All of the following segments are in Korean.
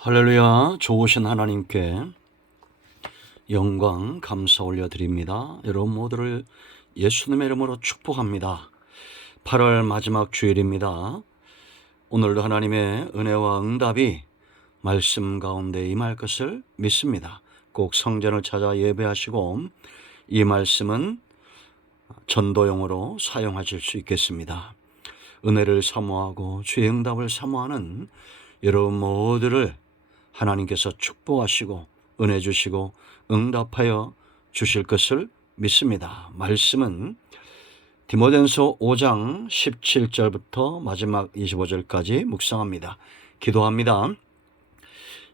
할렐루야 좋으신 하나님께 영광 감사 올려드립니다. 여러분 모두를 예수님의 이름으로 축복합니다. 8월 마지막 주일입니다. 오늘도 하나님의 은혜와 응답이 말씀 가운데 임할 것을 믿습니다. 꼭 성전을 찾아 예배하시고 이 말씀은 전도용으로 사용하실 수 있겠습니다. 은혜를 사모하고 주의 응답을 사모하는 여러분 모두를 하나님께서 축복하시고 은혜 주시고 응답하여 주실 것을 믿습니다. 말씀은 디모덴서 5장 17절부터 마지막 25절까지 묵상합니다. 기도합니다.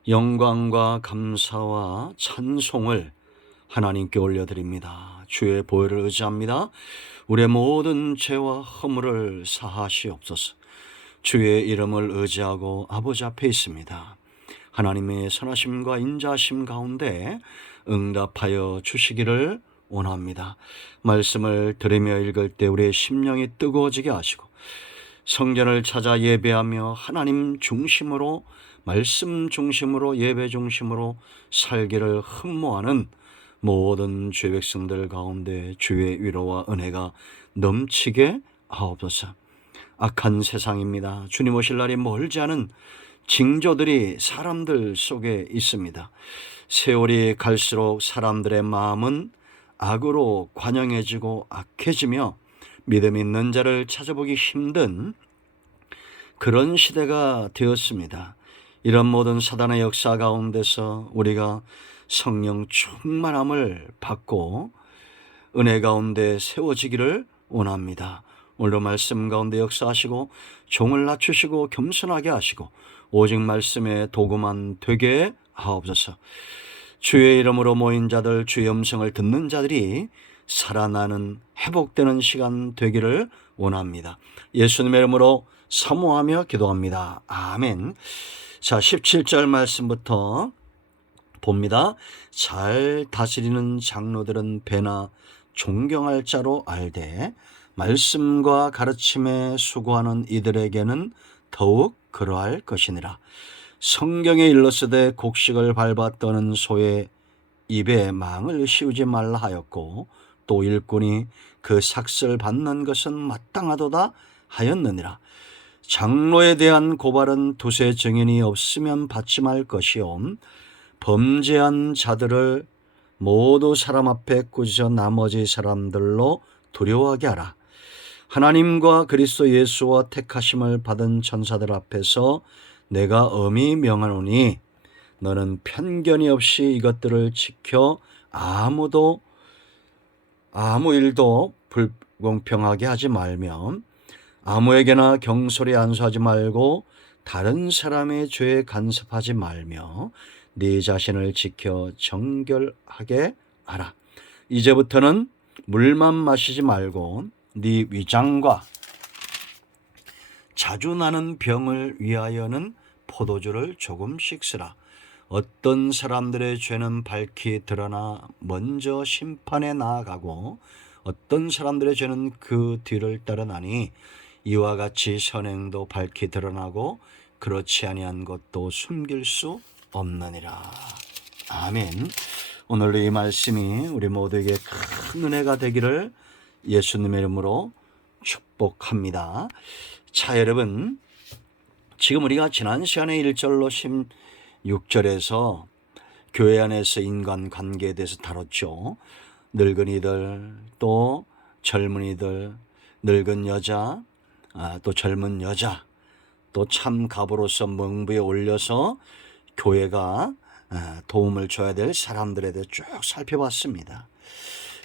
영광과 감사와 찬송을 하나님께 올려드립니다. 주의 보혈을 의지합니다. 우리의 모든 죄와 허물을 사하시옵소서. 주의 이름을 의지하고 아버지 앞에 있습니다. 하나님의 선하심과 인자하심 가운데 응답하여 주시기를 원합니다. 말씀을 들으며 읽을 때 우리의 심령이 뜨거워지게 하시고 성전을 찾아 예배하며 하나님 중심으로 말씀 중심으로 예배 중심으로 살기를 흠모하는 모든 죄 백성들 가운데 주의 위로와 은혜가 넘치게 하옵소서. 악한 세상입니다. 주님 오실 날이 멀지 않은 징조들이 사람들 속에 있습니다. 세월이 갈수록 사람들의 마음은 악으로 관영해지고 악해지며 믿음 있는 자를 찾아보기 힘든 그런 시대가 되었습니다. 이런 모든 사단의 역사 가운데서 우리가 성령 충만함을 받고 은혜 가운데 세워지기를 원합니다. 오늘 말씀 가운데 역사하시고 종을 낮추시고 겸손하게 하시고 오직 말씀의 도구만 되게 하옵소서. 주의 이름으로 모인 자들 주의 음성을 듣는 자들이 살아나는 회복되는 시간 되기를 원합니다. 예수님의 이름으로 사모하며 기도합니다. 아멘. 자, 17절 말씀부터 봅니다. 잘 다스리는 장로들은 배나 존경할 자로 알되 말씀과 가르침에 수고하는 이들에게는 더욱 그러할 것이니라. 성경에 일렀으되 곡식을 밟아 떠는 소의 입에 망을 씌우지 말라 하였고 또 일꾼이 그 삭슬 받는 것은 마땅하도다 하였느니라. 장로에 대한 고발은 두세 증인이 없으면 받지 말 것이요 범죄한 자들을 모두 사람 앞에 꾸짖어 나머지 사람들로 두려워하게 하라. 하나님과 그리스도 예수와 택하심을 받은 천사들 앞에서 내가 엄히 명하노니 너는 편견이 없이 이것들을 지켜 아무도 아무 일도 불공평하게 하지 말며 아무에게나 경솔히 안수하지 말고 다른 사람의 죄에 간섭하지 말며 네 자신을 지켜 정결하게 하라. 이제부터는 물만 마시지 말고 네 위장과 자주 나는 병을 위하여는 포도주를 조금씩 쓰라. 어떤 사람들의 죄는 밝히 드러나 먼저 심판에 나아가고 어떤 사람들의 죄는 그 뒤를 따르나니 이와 같이 선행도 밝히 드러나고 그렇지 아니한 것도 숨길 수 없느니라. 아멘. 오늘 이 말씀이 우리 모두에게 큰 은혜가 되기를 예수님의 이름으로 축복합니다. 자, 여러분. 지금 우리가 지난 시간에 1절로 16절에서 교회 안에서 인간 관계에 대해서 다뤘죠. 늙은이들, 또 젊은이들, 늙은 여자, 아, 또 젊은 여자, 또 참 갑으로서 멍부에 올려서 교회가 아, 도움을 줘야 될 사람들에 대해 쭉 살펴봤습니다.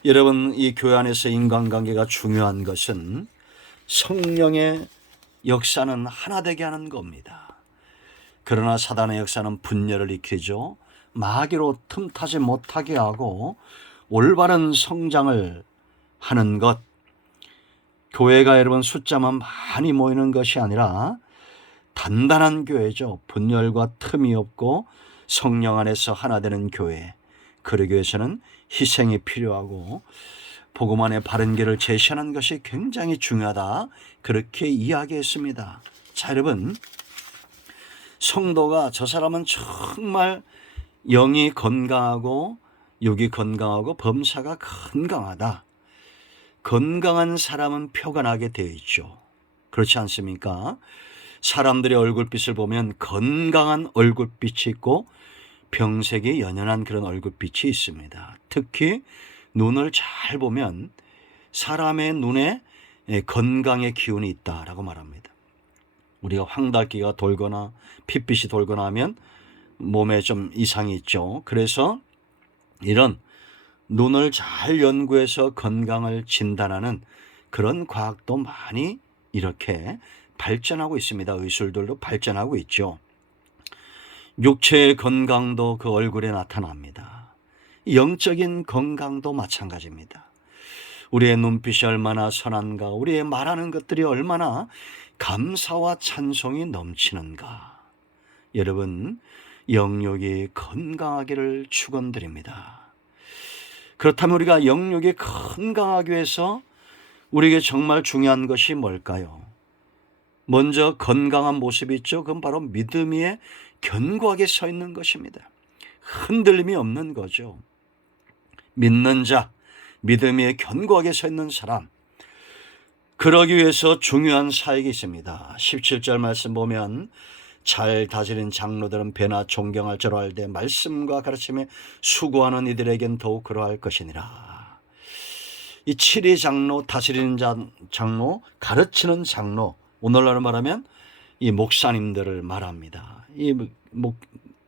여러분, 이 교회 안에서 인간관계가 중요한 것은 성령의 역사는 하나 되게 하는 겁니다. 그러나 사단의 역사는 분열을 일으키죠. 마귀로 틈타지 못하게 하고 올바른 성장을 하는 것. 교회가 여러분 숫자만 많이 모이는 것이 아니라 단단한 교회죠. 분열과 틈이 없고 성령 안에서 하나 되는 교회. 그러기 위해서는 희생이 필요하고 복음 안에 바른 길을 제시하는 것이 굉장히 중요하다. 그렇게 이야기했습니다. 자, 여러분. 성도가 저 사람은 정말 영이 건강하고 육이 건강하고 범사가 건강하다. 건강한 사람은 표가 나게 되어 있죠. 그렇지 않습니까? 사람들의 얼굴빛을 보면 건강한 얼굴빛이 있고 병색이 연연한 그런 얼굴빛이 있습니다. 특히 눈을 잘 보면 사람의 눈에 예, 건강의 기운이 있다라고 말합니다. 우리가 황달기가 돌거나 핏빛이 돌거나 하면 몸에 좀 이상이 있죠. 그래서 이런 눈을 잘 연구해서 건강을 진단하는 그런 과학도 많이 이렇게 발전하고 있습니다. 의술들도 발전하고 있죠. 육체의 건강도 그 얼굴에 나타납니다. 영적인 건강도 마찬가지입니다. 우리의 눈빛이 얼마나 선한가, 우리의 말하는 것들이 얼마나 감사와 찬송이 넘치는가. 여러분, 영육이 건강하기를 축원드립니다. 그렇다면 우리가 영육이 건강하기 위해서 우리에게 정말 중요한 것이 뭘까요? 먼저 건강한 모습이 있죠. 그건 바로 믿음 위에 견고하게 서 있는 것입니다. 흔들림이 없는 거죠. 믿는 자, 믿음 위에 견고하게 서 있는 사람. 그러기 위해서 중요한 사역이 있습니다. 17절 말씀 보면 잘 다스린 장로들은 배나 존경할 줄 알되 말씀과 가르침에 수고하는 이들에겐 더욱 그러할 것이니라. 이 칠의 장로, 다스리는 장로, 가르치는 장로, 오늘날로 말하면 이 목사님들을 말합니다. 이 목,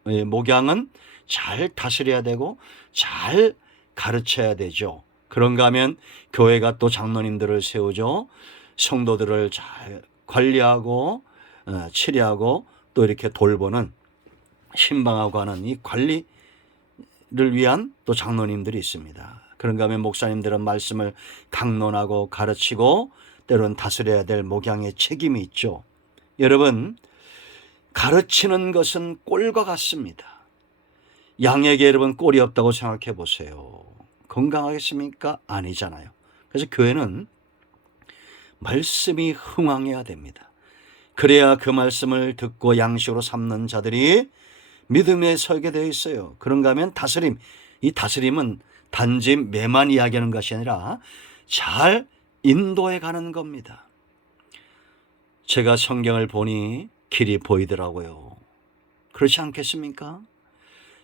목양은 잘 다스려야 되고 잘 가르쳐야 되죠. 그런가 하면 교회가 또 장로님들을 세우죠. 성도들을 잘 관리하고 어, 치료하고 또 이렇게 돌보는 신방하고 하는 이 관리를 위한 또 장로님들이 있습니다. 그런가 하면 목사님들은 말씀을 강론하고 가르치고 때론 다스려야 될 목양의 책임이 있죠. 여러분, 가르치는 것은 꼴과 같습니다. 양에게 여러분 꼴이 없다고 생각해 보세요. 건강하겠습니까? 아니잖아요. 그래서 교회는 말씀이 흥황해야 됩니다. 그래야 그 말씀을 듣고 양식으로 삼는 자들이 믿음에 서게 되어 있어요. 그런가 하면 다스림, 이 다스림은 단지 매만 이야기하는 것이 아니라 잘 인도해 가는 겁니다. 제가 성경을 보니 길이 보이더라고요. 그렇지 않겠습니까?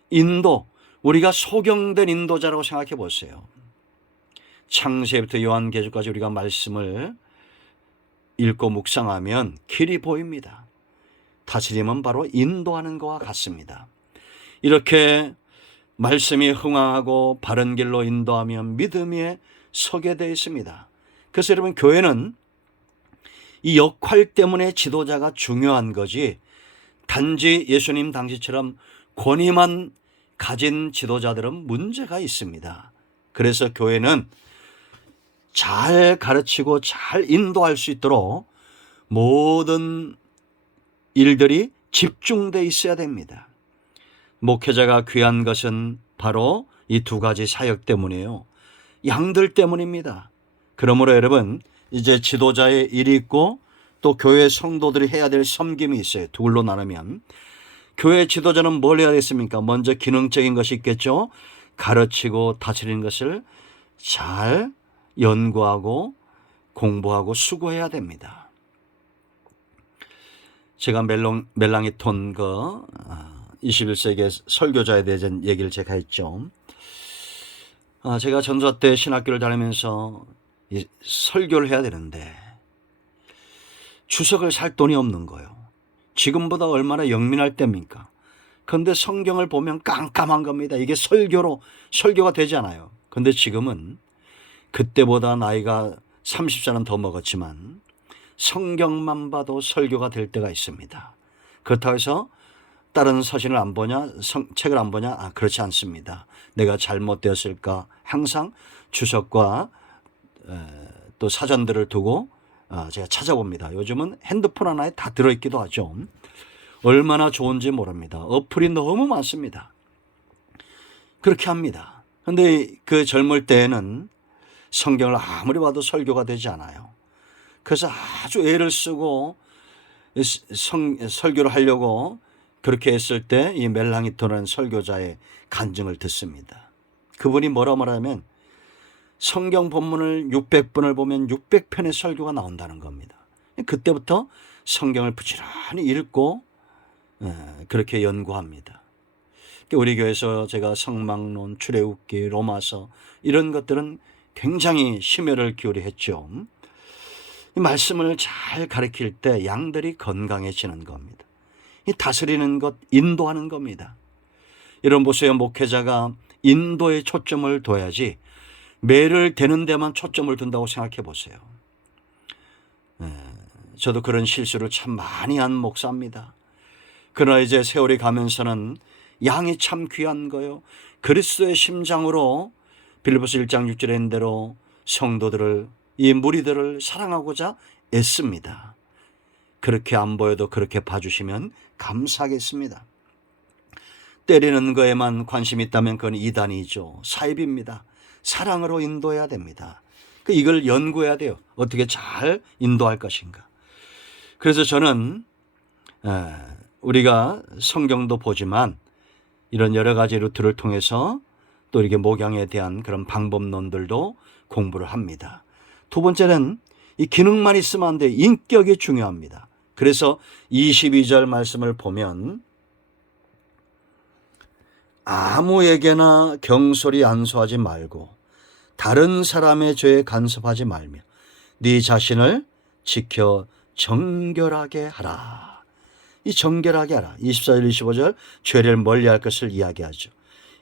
인도, 우리가 소경된 인도자라고 생각해 보세요. 창세부터 요한계주까지 우리가 말씀을 읽고 묵상하면 길이 보입니다. 다스림은 바로 인도하는 것과 같습니다. 이렇게 말씀이 흥황하고 바른 길로 인도하면 믿음에 서게 되어 있습니다. 그래서 여러분 교회는 이 역할 때문에 지도자가 중요한 거지 단지 예수님 당시처럼 권위만 가진 지도자들은 문제가 있습니다. 그래서 교회는 잘 가르치고 잘 인도할 수 있도록 모든 일들이 집중돼 있어야 됩니다. 목회자가 귀한 것은 바로 이 두 가지 사역 때문이에요. 양들 때문입니다. 그러므로 여러분 이제 지도자의 일이 있고 또 교회 성도들이 해야 될 섬김이 있어요. 둘로 나누면 교회 지도자는 뭘 해야 겠습니까? 먼저 기능적인 것이 있겠죠. 가르치고 다스리는 것을 잘 연구하고 공부하고 수고해야 됩니다. 제가 멜롱, 멜랑이 톤 그 21세기의 아, 설교자에 대한 얘기를 제가 했죠. 아, 제가 전사 때 신학교를 다니면서 설교를 해야 되는데 주석을 살 돈이 없는 거예요. 지금보다 얼마나 영민할 때입니까? 그런데 성경을 보면 깜깜한 겁니다. 이게 설교로 설교가 되잖아요. 근데 지금은 그때보다 나이가 30살은 더 먹었지만 성경만 봐도 설교가 될 때가 있습니다. 그렇다고 해서 다른 서신을 안 보냐, 성, 책을 안 보냐? 아, 그렇지 않습니다. 내가 잘못되었을까? 항상 주석과 에, 또 사전들을 두고 어, 제가 찾아봅니다. 요즘은 핸드폰 하나에 다 들어있기도 하죠. 얼마나 좋은지 모릅니다. 어플이 너무 많습니다. 그렇게 합니다. 근데 그 젊을 때에는 성경을 아무리 봐도 설교가 되지 않아요. 그래서 아주 애를 쓰고 성, 설교를 하려고 그렇게 했을 때 이 멜랑이토라는 설교자의 간증을 듣습니다. 그분이 뭐라 말하면 성경 본문을 600번을 보면 600편의 설교가 나온다는 겁니다. 그때부터 성경을 부지런히 읽고 예, 그렇게 연구합니다. 우리 교회에서 제가 성막론, 출애굽기, 로마서 이런 것들은 굉장히 심혈을 기울여 했죠. 이 말씀을 잘 가르칠 때 양들이 건강해지는 겁니다. 이 다스리는 것, 인도하는 겁니다. 이런 보세요. 목회자가 인도에 초점을 둬야지 매를 대는 데만 초점을 둔다고 생각해 보세요. 예, 저도 그런 실수를 참 많이 한 목사입니다. 그러나 이제 세월이 가면서는 양이 참 귀한 거요. 그리스도의 심장으로 빌리포스 1장 6절에 있는 대로 성도들을 이 무리들을 사랑하고자 애씁니다. 그렇게 안 보여도 그렇게 봐주시면 감사하겠습니다. 때리는 거에만 관심 있다면 그건 이단이죠. 사입입니다. 사랑으로 인도해야 됩니다. 그 이걸 연구해야 돼요. 어떻게 잘 인도할 것인가. 그래서 저는 에, 우리가 성경도 보지만 이런 여러 가지 루트를 통해서 또 이렇게 목양에 대한 그런 방법론들도 공부를 합니다. 두 번째는 이 기능만 있으면 안 돼. 인격이 중요합니다. 그래서 22절 말씀을 보면 아무에게나 경솔히 안수하지 말고 다른 사람의 죄에 간섭하지 말며 네 자신을 지켜 정결하게 하라. 이 정결하게 하라. 24절 25절 죄를 멀리할 것을 이야기하죠.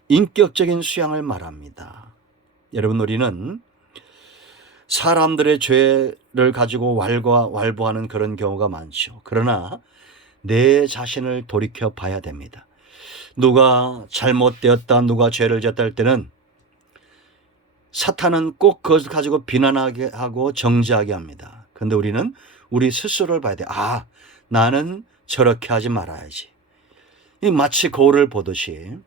인격적인 수양을 말합니다. 여러분 우리는 사람들의 죄를 가지고 왈과 왈부하는 그런 경우가 많죠. 그러나 내 자신을 돌이켜 봐야 됩니다. 누가 잘못되었다, 누가 죄를 졌다 할 때는 사탄은 꼭 그것을 가지고 비난하게 하고 정지하게 합니다. 그런데 우리는 우리 스스로를 봐야 돼. 아, 나는 저렇게 하지 말아야지. 이 마치 거울을 보듯이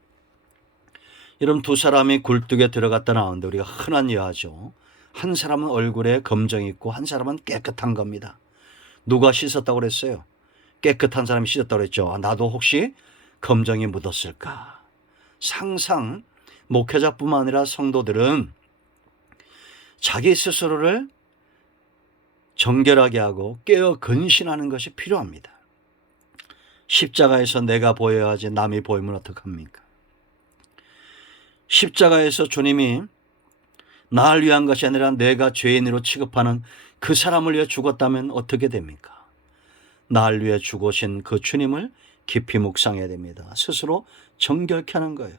이런 두 사람이 굴뚝에 들어갔다 나오는데 우리가 흔한 예화죠. 한 사람은 얼굴에 검정이 있고 한 사람은 깨끗한 겁니다. 누가 씻었다고 그랬어요? 깨끗한 사람이 씻었다고 그랬죠. 아, 나도 혹시 검정이 묻었을까? 상상 목회자뿐만 아니라 성도들은 자기 스스로를 정결하게 하고 깨어 근신하는 것이 필요합니다. 십자가에서 내가 보여야지 남이 보이면 어떡합니까? 십자가에서 주님이 나를 위한 것이 아니라 내가 죄인으로 취급하는 그 사람을 위해 죽었다면 어떻게 됩니까? 나를 위해 죽으신 그 주님을 깊이 묵상해야 됩니다. 스스로 정결케 하는 거예요.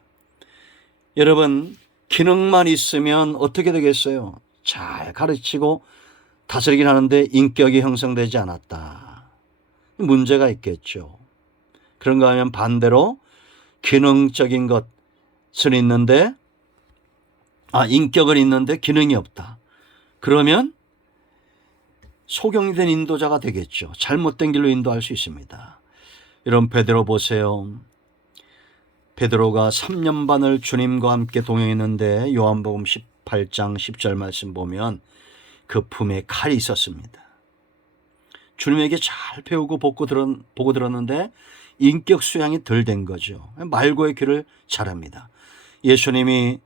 여러분, 기능만 있으면 어떻게 되겠어요? 잘 가르치고 다스리긴 하는데 인격이 형성되지 않았다. 문제가 있겠죠. 그런가 하면 반대로 기능적인 것은 있는데 아, 인격은 있는데 기능이 없다. 그러면 소경된 인도자가 되겠죠. 잘못된 길로 인도할 수 있습니다. 이런 베드로 보세요. 베드로가 3년 반을 주님과 함께 동행했는데 요한복음 18장 10절 말씀 보면 그 품에 칼이 있었습니다. 주님에게 잘 배우고 보고, 들었, 보고 들었는데 인격 수양이 덜 된 거죠. 말고의 길을 잘합니다. 예수님이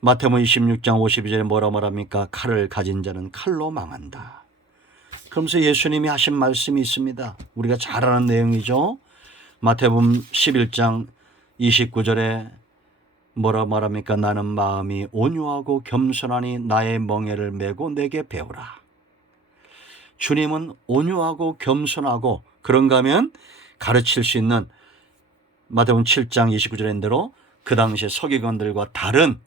마태복음 26장 52절에 뭐라 말합니까? 칼을 가진 자는 칼로 망한다. 그러면서 예수님이 하신 말씀이 있습니다. 우리가 잘 아는 내용이죠. 마태복음 11장 29절에 뭐라 말합니까? 나는 마음이 온유하고 겸손하니 나의 멍에를 메고 내게 배우라. 주님은 온유하고 겸손하고 그런가 하면 가르칠 수 있는 마태복음 7장 29절인 대로 그 당시에 서기관들과 다른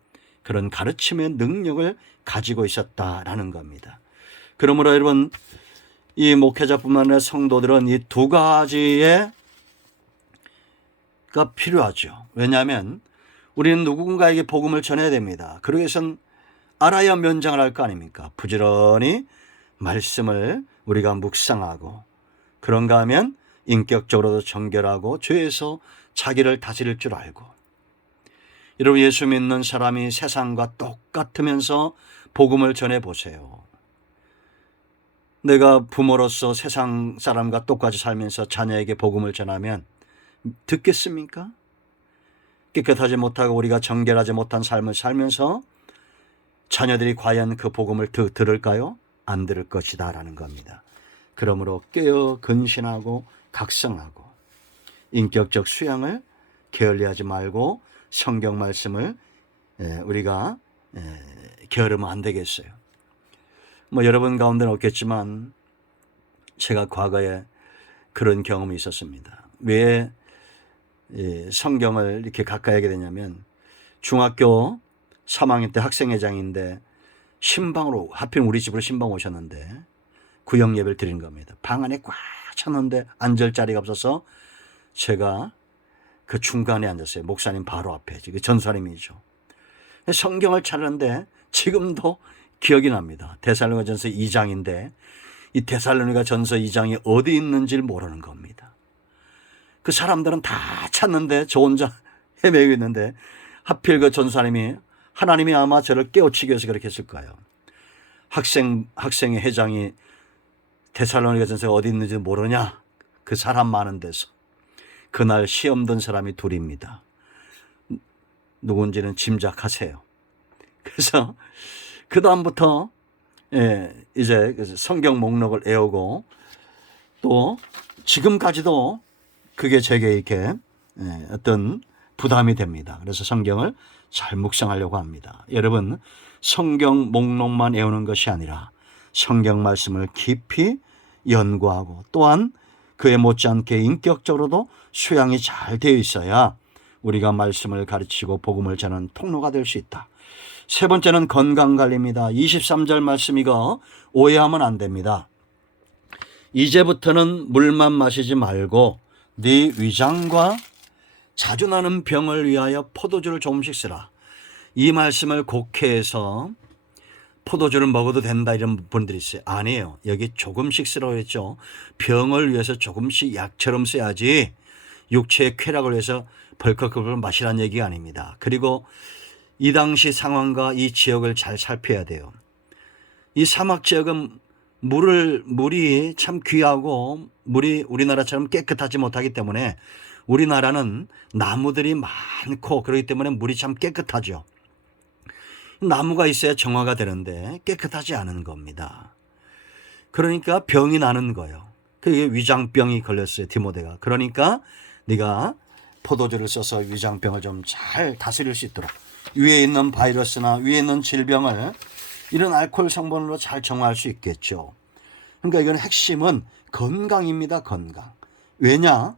그런 가르침의 능력을 가지고 있었다라는 겁니다. 그러므로 여러분 이 목회자뿐만 아니라 성도들은 이 두 가지의 가 필요하죠. 왜냐하면 우리는 누군가에게 복음을 전해야 됩니다. 그러기 위해선 알아야 면장을 할 거 아닙니까? 부지런히 말씀을 우리가 묵상하고 그런가 하면 인격적으로도 정결하고 죄에서 자기를 다스릴 줄 알고 여러분 예수 믿는 사람이 세상과 똑같으면서 복음을 전해 보세요. 내가 부모로서 세상 사람과 똑같이 살면서 자녀에게 복음을 전하면 듣겠습니까? 깨끗하지 못하고 우리가 정결하지 못한 삶을 살면서 자녀들이 과연 그 복음을 드, 들을까요? 안 들을 것이다 라는 겁니다. 그러므로 깨어 근신하고 각성하고 인격적 수양을 게을리하지 말고 성경 말씀을 에, 우리가 에, 게으르면 안 되겠어요. 뭐 여러분 가운데는 없겠지만 제가 과거에 그런 경험이 있었습니다. 왜이 성경을 이렇게 가까이 하게 되냐면 중학교 3학년 때 학생회장인데 신방으로 하필 우리 집으로 신방 오셨는데 구역 예배를 드린 겁니다. 방 안에 꽉 찼는데 앉을 자리가 없어서 제가 그 중간에 앉았어요. 목사님 바로 앞에. 그 전사님이죠. 성경을 찾는데 지금도 기억이 납니다. 데살로니가 전서 2장인데 이 데살로니가 전서 2장이 어디 있는지를 모르는 겁니다. 그 사람들은 다 찾는데 저 혼자 헤매고 있는데 하필 그 전사님이 하나님이 아마 저를 깨우치기 위해서 그렇게 했을 거예요. 학생 학생의 회장이 데살로니가 전서가 어디 있는지 모르냐? 그 사람 많은 데서 그날 시험 든 사람이 둘입니다. 누군지는 짐작하세요. 그래서 그 다음부터 예, 이제 그 성경 목록을 외우고 또 지금까지도 그게 제게 이렇게 예, 어떤 부담이 됩니다. 그래서 성경을 잘 묵상하려고 합니다. 여러분 성경 목록만 외우는 것이 아니라 성경 말씀을 깊이 연구하고 또한 그에 못지않게 인격적으로도 수양이 잘 되어 있어야 우리가 말씀을 가르치고 복음을 전하는 통로가 될 수 있다. 세 번째는 건강 관리입니다. 23절 말씀 이거 오해하면 안 됩니다. 이제부터는 물만 마시지 말고 네 위장과 자주 나는 병을 위하여 포도주를 조금씩 쓰라. 이 말씀을 곡해해서 포도주를 먹어도 된다 이런 분들이 있어요. 아니에요. 여기 조금씩 쓰라고 했죠. 병을 위해서 조금씩 약처럼 써야지 육체의 쾌락을 위해서 벌컥벌컥 마시라는 얘기가 아닙니다. 그리고 이 당시 상황과 이 지역을 잘 살펴야 돼요. 이 사막 지역은 물을 물이 참 귀하고 물이 우리나라처럼 깨끗하지 못하기 때문에 우리나라는 나무들이 많고 그렇기 때문에 물이 참 깨끗하죠. 나무가 있어야 정화가 되는데 깨끗하지 않은 겁니다. 그러니까 병이 나는 거예요. 그게 위장병이 걸렸어요, 디모데가. 그러니까 네가 포도주를 써서 위장병을 좀 잘 다스릴 수 있도록 위에 있는 바이러스나 위에 있는 질병을 이런 알코올 성분으로 잘 정화할 수 있겠죠. 그러니까 이건 핵심은 건강입니다, 건강. 왜냐?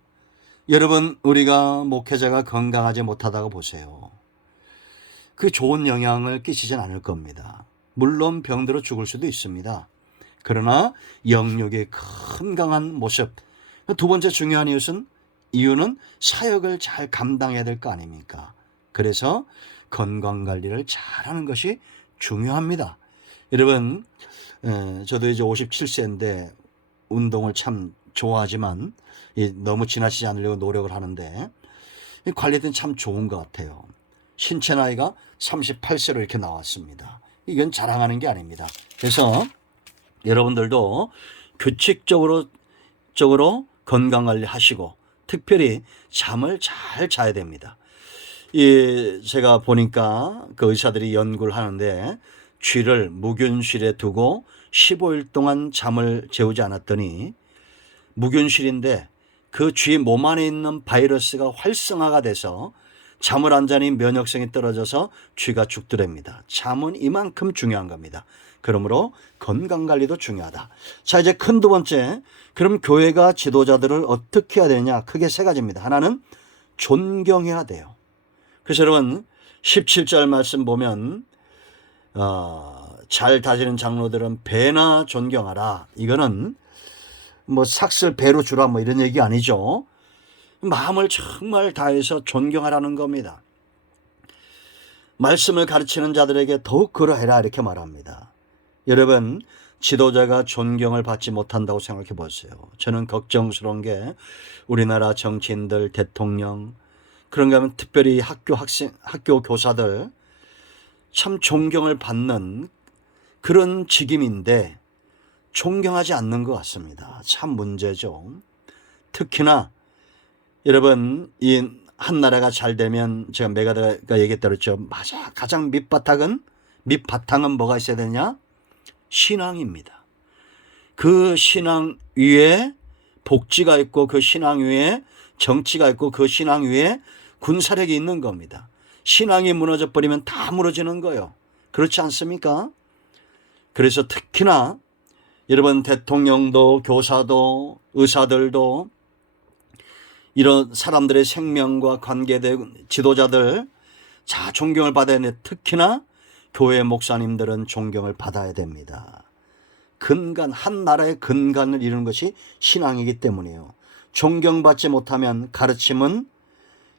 여러분, 우리가 목회자가 건강하지 못하다고 보세요. 그 좋은 영향을 끼치진 않을 겁니다. 물론 병들어 죽을 수도 있습니다. 그러나 영육의 건강한 모습. 두 번째 중요한 이유는 이유는 사역을 잘 감당해야 될 거 아닙니까? 그래서 건강 관리를 잘하는 것이 중요합니다. 여러분, 에, 저도 이제 57세인데 운동을 참 좋아하지만 이, 너무 지나치지 않으려고 노력을 하는데 이 관리는 참 좋은 것 같아요. 신체 나이가 38세로 이렇게 나왔습니다. 이건 자랑하는 게 아닙니다. 그래서 여러분들도 규칙적으로 적으로 건강 관리 하시고 특별히 잠을 잘 자야 됩니다. 이 제가 보니까 그 의사들이 연구를 하는데 쥐를 무균실에 두고 15일 동안 잠을 재우지 않았더니 무균실인데 그 쥐 몸 안에 있는 바이러스가 활성화가 돼서 잠을 안 자니 면역성이 떨어져서 쥐가 죽더랍니다. 잠은 이만큼 중요한 겁니다. 그러므로 건강 관리도 중요하다. 자, 이제 큰 두 번째. 그럼 교회가 지도자들을 어떻게 해야 되냐? 크게 세 가지입니다. 하나는 존경해야 돼요. 그래서 여러분 17절 말씀 보면 어, 잘 다지는 장로들은 배나 존경하라. 이거는 뭐 삭슬 배로 주라 뭐 이런 얘기 아니죠. 마음을 정말 다해서 존경하라는 겁니다. 말씀을 가르치는 자들에게 더욱 그러해라 이렇게 말합니다. 여러분 지도자가 존경을 받지 못한다고 생각해 보세요. 저는 걱정스러운 게 우리나라 정치인들, 대통령 그런가 하면 특별히 학교 학생, 학교 교사들 참 존경을 받는 그런 직임인데 존경하지 않는 것 같습니다. 참 문제죠. 특히나 여러분 이 한 나라가 잘 되면 제가 메가다가 얘기했다 그랬죠. 맞아. 가장 밑바탕은 밑바탕은 뭐가 있어야 되냐? 신앙입니다. 그 신앙 위에 복지가 있고 그 신앙 위에 정치가 있고 그 신앙 위에 군사력이 있는 겁니다. 신앙이 무너져 버리면 다 무너지는 거예요. 그렇지 않습니까? 그래서 특히나 여러분 대통령도 교사도 의사들도 이런 사람들의 생명과 관계된 지도자들 자 존경을 받아야 되는데 특히나 교회 목사님들은 존경을 받아야 됩니다. 근간 한 나라의 근간을 이루는 것이 신앙이기 때문이에요. 존경받지 못하면 가르침은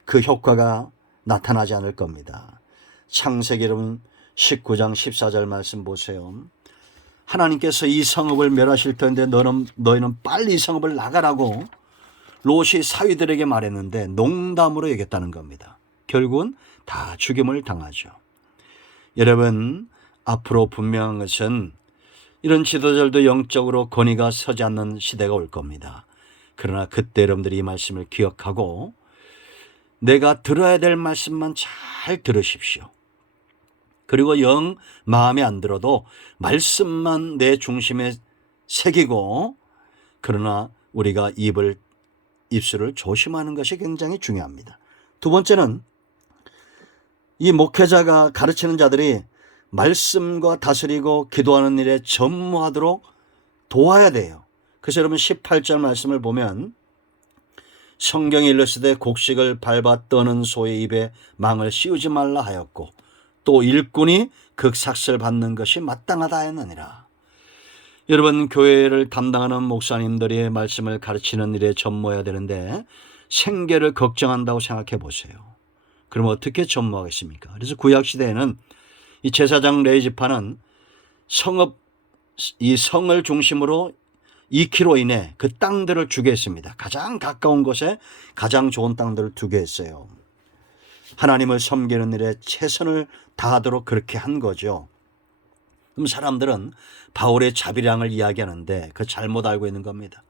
그 효과가 나타나지 않을 겁니다. 창세기 여러분 19장 14절 말씀 보세요. 하나님께서 이 성읍을 멸하실 텐데 너는 너희는 빨리 이 성읍을 나가라고 롯이 사위들에게 말했는데 농담으로 얘기했다는 겁니다. 결국은 다 죽임을 당하죠. 여러분 앞으로 분명한 것은 이런 지도자들도 영적으로 권위가 서지 않는 시대가 올 겁니다. 그러나 그때 여러분들이 이 말씀을 기억하고 내가 들어야 될 말씀만 잘 들으십시오. 그리고 영 마음에 안 들어도 말씀만 내 중심에 새기고 그러나 우리가 입을 입술을 조심하는 것이 굉장히 중요합니다. 두 번째는 이 목회자가 가르치는 자들이 말씀과 다스리고 기도하는 일에 전무하도록 도와야 돼요. 그래서 여러분 18절 말씀을 보면 성경이 일렀으되 곡식을 밟아 떠는 소의 입에 망을 씌우지 말라 하였고 또 일꾼이 극삭을 받는 것이 마땅하다 하였느니라. 여러분 교회를 담당하는 목사님들이 말씀을 가르치는 일에 전무해야 되는데 생계를 걱정한다고 생각해 보세요. 그럼 어떻게 전무하겠습니까? 그래서 구약 시대에는 이 제사장 레이지파는 성읍 이 성을 중심으로 2km 이내 그 땅들을 주게 했습니다. 가장 가까운 곳에 가장 좋은 땅들을 두게 했어요. 하나님을 섬기는 일에 최선을 다하도록 그렇게 한 거죠. 그럼 사람들은 바울의 자비량을 이야기하는데 그 잘못 알고 있는 겁니다.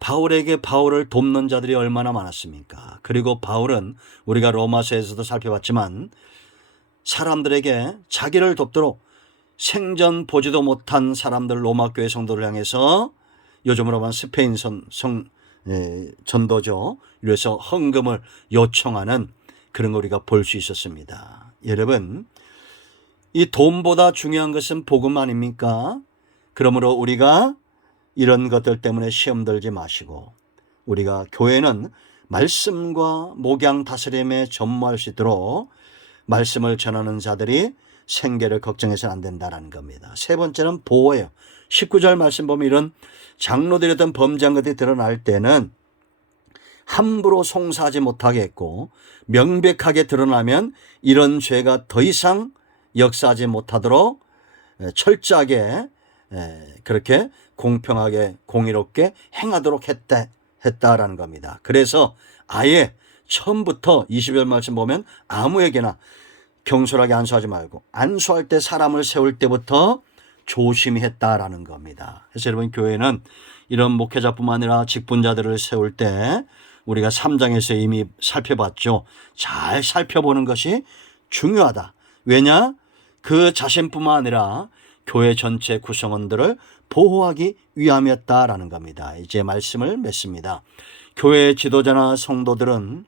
바울에게 바울을 돕는 자들이 얼마나 많았습니까? 그리고 바울은 우리가 로마서에서도 살펴봤지만 사람들에게 자기를 돕도록 생전 보지도 못한 사람들 로마 교회 성도를 향해서 요즘으로 말하면 스페인 선, 성, 에, 전도죠. 이래서 헌금을 요청하는 그런 걸 우리가 볼 수 있었습니다. 여러분, 이 돈보다 중요한 것은 복음 아닙니까? 그러므로 우리가 이런 것들 때문에 시험 들지 마시고 우리가 교회는 말씀과 목양 다스림에 전무할 수 있도록 말씀을 전하는 자들이 생계를 걱정해서는 안 된다라는 겁니다. 세 번째는 보호예요. 19절 말씀 보면 이런 장로들이었던 범죄한 것들이 드러날 때는 함부로 송사하지 못하게 했고 명백하게 드러나면 이런 죄가 더 이상 역사하지 못하도록 철저하게 그렇게 공평하게 공의롭게 행하도록 했다, 했다라는 겁니다. 그래서 아예 처음부터 20절 말씀 보면 아무에게나 경솔하게 안수하지 말고 안수할 때 사람을 세울 때부터 조심히 했다라는 겁니다. 그래서 여러분 교회는 이런 목회자뿐만 아니라 직분자들을 세울 때 우리가 3장에서 이미 살펴봤죠. 잘 살펴보는 것이 중요하다. 왜냐? 그 자신뿐만 아니라 교회 전체 구성원들을 보호하기 위함이었다라는 겁니다. 이제 말씀을 맺습니다. 교회 지도자나 성도들은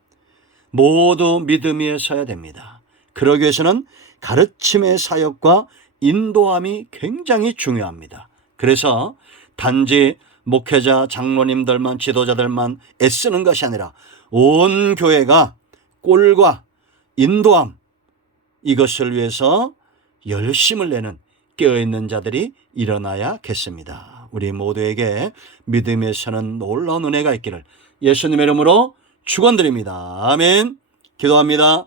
모두 믿음 위에 서야 됩니다. 그러기 위해서는 가르침의 사역과 인도함이 굉장히 중요합니다. 그래서 단지 목회자, 장로님들만, 지도자들만 애쓰는 것이 아니라 온 교회가 꼴과 인도함 이것을 위해서 열심을 내는 깨어있는 자들이 일어나야겠습니다. 우리 모두에게 믿음에 서는 놀라운 은혜가 있기를 예수님의 이름으로 축원드립니다. 아멘. 기도합니다.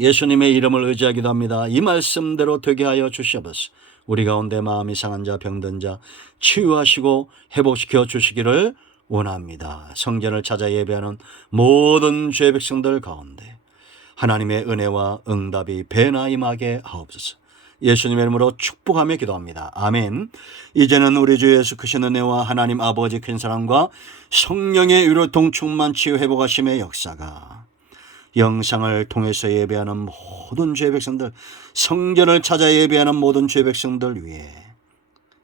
예수님의 이름을 의지하기도 합니다. 이 말씀대로 되게 하여 주시옵소서. 우리 가운데 마음이 상한 자, 병든 자 치유하시고 회복시켜 주시기를 원합니다. 성전을 찾아 예배하는 모든 죄 백성들 가운데 하나님의 은혜와 응답이 배나 임하게 하옵소서. 예수님의 이름으로 축복하며 기도합니다. 아멘. 이제는 우리 주 예수 그리스도의 은혜와 하나님 아버지 큰 사랑과 성령의 위로 동충만 치유 회복하심의 역사가 영상을 통해서 예배하는 모든 죄 백성들, 성전을 찾아 예배하는 모든 죄 백성들 위해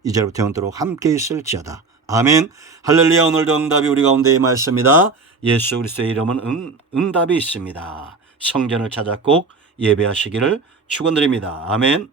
이제부터 영원토록 함께 있을지어다. 아멘. 할렐루야. 오늘도 응답이 우리 가운데에 말씀이다. 예수 그리스도의 이름은 응, 응답이 있습니다. 성전을 찾아 꼭 예배하시기를 축원드립니다. 아멘.